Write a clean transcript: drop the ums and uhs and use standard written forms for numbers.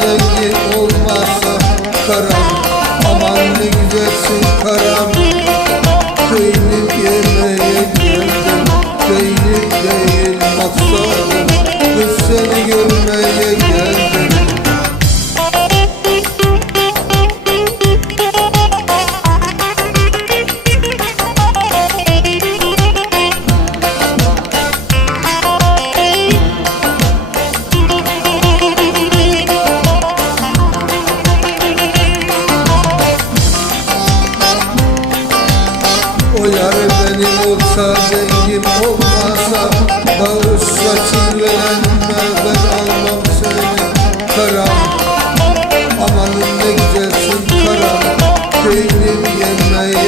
zengin olmazsa karam. Aman ne güzelsin karam. Kıyını yemeye geldim, kıyını değil maksadım. Kız seni görmeye geldim. O yar benim olsa, zengin olmasa, bağışla çillenme, ben almam seni karam. Amanın ne güzelsin karam, peynir yemeğe